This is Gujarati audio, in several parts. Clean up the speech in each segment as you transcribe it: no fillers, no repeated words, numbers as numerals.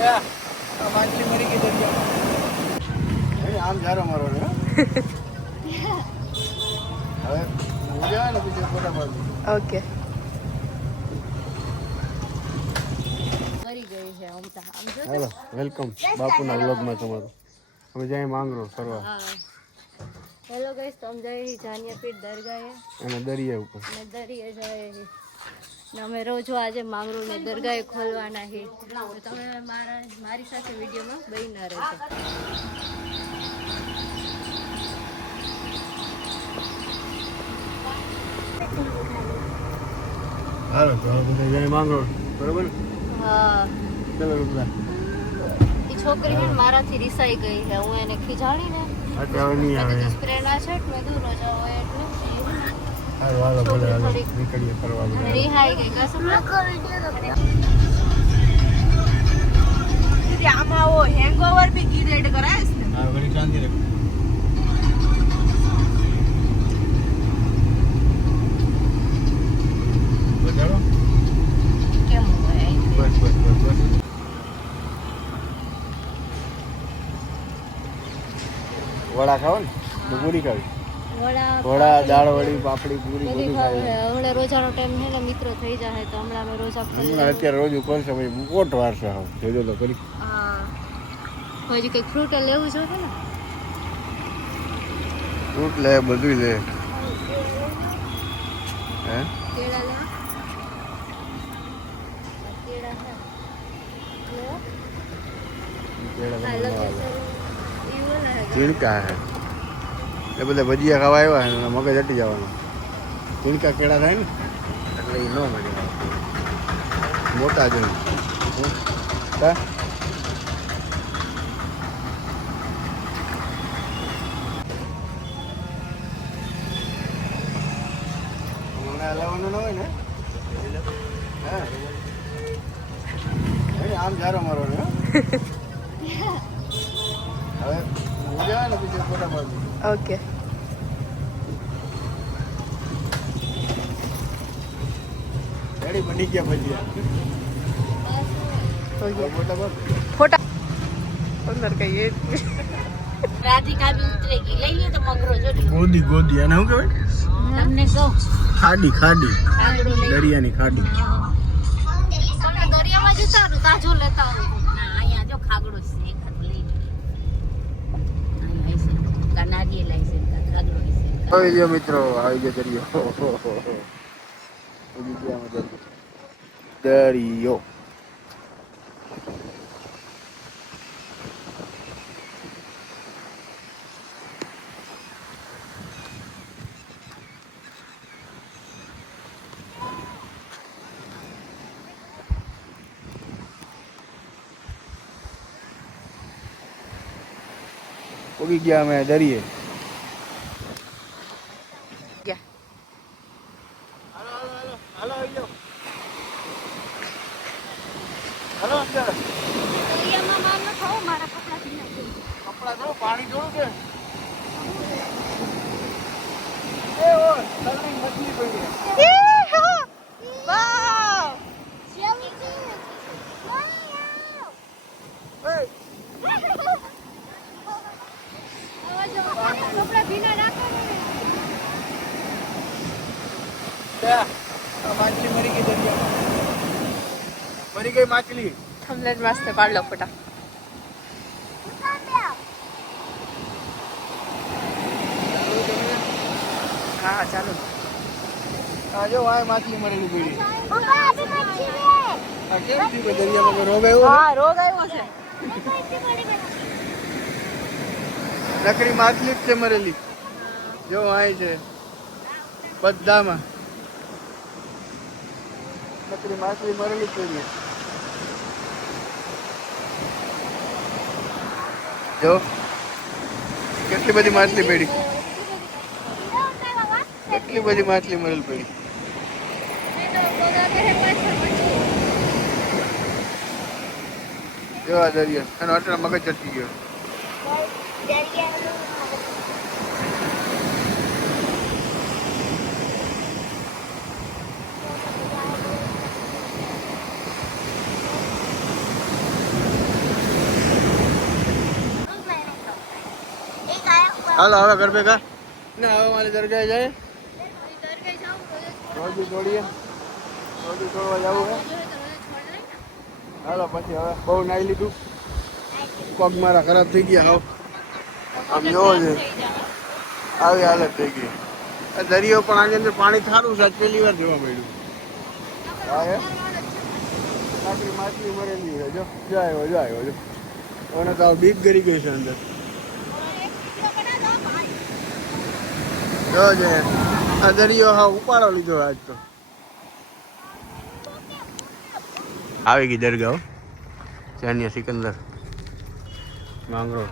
माछली मरी की दरिया आम जा रहा मारो હવે મજા આવે ને બીજે ફોટા પાડી ઓકે કરી ગઈ છે આમ તો આમ જો હેલો વેલકમ બાપુના વ્લોગમાં તમારું અમે જાય માંગરો ફરવા હા હેલો ગાઈસ તો हम जाए જાનિયાપીઠ દરગાહે અને દરિયા ઉપર અને દરિયે જાય ને અમે રોજ આજે માંગરો ને દરગાહે ખોલવાના છે તો તમે મારી સાથે વિડીયોમાં બન્યા રહેજો હાલો તો બધા જાય માંગરો બરોબર હા ચલો રૂપલા એ છોકરી છે ને મારાથી રિસાઈ ગઈ છે હું એને ખીજાડી ને અત્યારે નહીં આવે પ્રેરણા છે મેં દૂર જાવ એટલે હાલો હાલો ભલે હાલો નીકળીએ ફરવા બધા રિહાઈ ગઈ કસમ આમાં ઓ હેંગઓવર બી ગીત એડ કરાય છે હા ઘડી શાંતિ રાખ બતાડો કેમ હોય બસ બસ બસ બસ વડા ખાવ ને તો પૂરી ખાવી વડા દાળ વડી પાપડી પૂરી બધું ખાવી હમણાં રોજાનો ટાઈમ છે ને મિત્રો થઈ જાય તો હમણાં અમે રોજા ખોલી અત્યારે રોજ ખોલશે ભાઈ કોટ વારશે હા જોજો તો કરી હા હજી કંઈક ફ્રૂટ લેવું છે ને ફ્રૂટ લે બધું લે હે કેળા લે કેળા હે ચીણકા હે એ બધા ભજીયા ખાવા આવ્યા છે મગજ હટી જવાનું ચીણકા કેળા થાય ને એટલે એ ન મળી મોટા જોઈ હા હલાવવાનું ના હોય ને હા આમ જારો મારો ને હવે મજા આવે ને બીજે ફોટા પાડી ઓકે રેડી બની ગયા ભજીયા ફોટા પાડ ફોટા અંદર કહીએ રાધિકા બી ઉતરેગી લઈ લે તો મગરો જો ગોદી ગોદી અને શું કહેવાય તમને કહું ખાડી ખાડી ખાગડો લઈ દરિયાની ખાડી તમને દરિયામાં જતા રહો તાજો લેતા રહો ના અહીંયા જો ખાગડો છે એક હાથ લઈ અહીંયા છે કનાડીએ લઈ છે ખાગડો છે આવી ગયો મિત્રો આવી ગયો દરિયો ઉડી ગયા અમે દરિયો ઉડી ગયા અમે દરિયે હાલો આવી જાઓ હાલો અંદર દરિયામાં માર ન ખાઓ મારા કપડા ભીના થઈ કપડા ધો પાણી જોડું કે એ ઓ તલની મછલી પડી વાવ જેવી છે કપડા ભીના રાખો માછલી મરી ગઈ દરિયા મરી ગઈ માછલી થંબનેલ મસ્ત પાડ લો ફોટા હા ચાલો આ જો આ માછલી મરેલી પડી આ કેમ થયું કે દરિયામાં રોગ આવ્યો હા રોગ આવ્યો છે નકરી માછલી જ છે મરેલી જો આય છે બધામાં નકરી માછલી મરેલી જ પડી જો કેટલી બધી માછલી પડી કેટલી બધી માછલી મરેલી પડી જો આ દરિયો અને અટલા મગજ ચટકી ગયો હાલો હવે ઘર ભેગા ને હવે મારી દરગાહ જાય રોજુ તોડીએ રોજુ તોડવા જવું હે હાલો પછી હવે બહુ નાઈ લીધું પગ મારા ખરાબ થઈ ગયા હવે આમ જોવો છે આવી હાલત થઈ ગઈ આ દરિયો પણ આની અંદર પાણી સારું છે આજ પહેલી વાર જોવા મળ્યું હા હે કાકડી માછલી મરેલી છે જો જાય જો અને તો બીક ગરી ગઈ છે અંદર જો છે આ દરિયો હા ઉપાડો લીધો આજ તો આવી ગઈ દરગાહ ચાનિયા સિકંદર માંગરો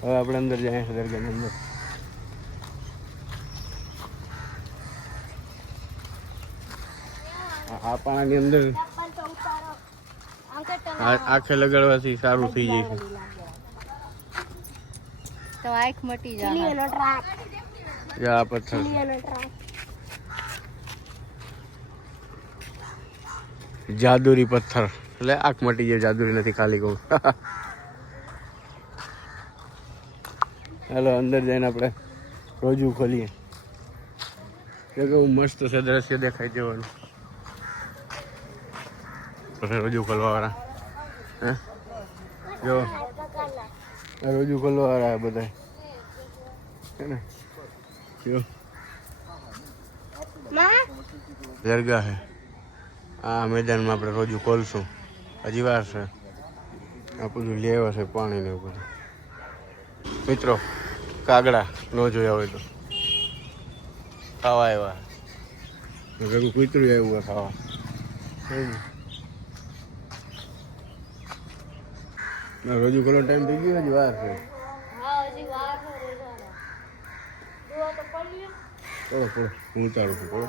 હવે આપણે અંદર જાય દરગાહની અંદર આ પાણાની અંદર આંખે લગાડવાથી સારું થઈ જાય છે તો આંખ મટી જાય આ પથ્થર જાદુરી પથ્થર એટલે આંખ મટી જાય જાદુરી નથી ખાલી કહું હાલો અંદર જઈને આપણે રોજુ ખોલીએ કે કેવું મસ્ત છે દ્રશ્ય દેખાય જવાનું પછી રોજુ ખોલવા વાળા હે જો રોજુ ખોલવા વાળા બધા હે ને જો દરગાહ હે આ મેદાનમાં આપણે રોજુ ખોલશું હજી વાર છે આ બધું લેવા છે પાણી ને બધું મિત્રો કાગડા ન જોયા હોય તો ખાવા આવ્યા ભેગું કૂતરું આવ્યું હોય ખાવા રોજુ ખોલો ટાઈમ થઈ ગયો હજી વાર છે થોડો થોડો હું ઉતારું છું થોડો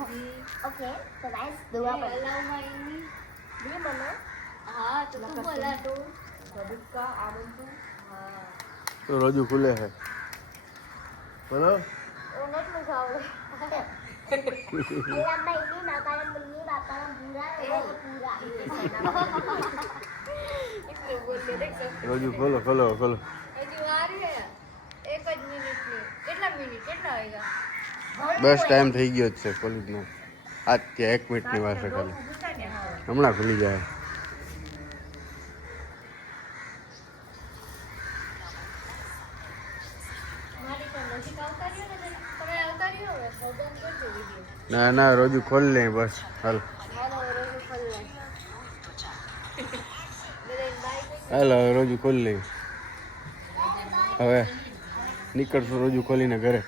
તો રોજુ ખુલે છે બોલો રોજુ ખોલો ખોલો ખોલો બસ ટાઈમ થઈ ગયો જ છે કોલેજનો આજ ત્યાં 1 મિનિટની વાર છે ખાલી હમણાં ખુલી જાય ના ના રોજુ ખોલ લે બસ હાલ હાલ હવે રોજુ ખોલ લે હવે નીકળશું રોજુ ખોલીને ઘરે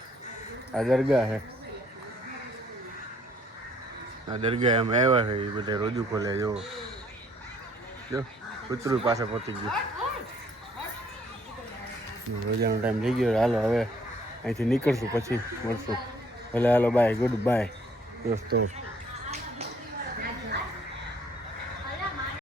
આ દરગાહ હે આ દરગાહ એમ આવ્યા છે એ બધા રોજુ ખોલે જો જો કૂતરું પાસે પહોંચી ગયું રોજાનો ટાઈમ થઈ ગયો હાલો હવે અહીંથી નીકળશું પછી મળશું ભલે હાલો બાય ગુડ બાય દોસ્તો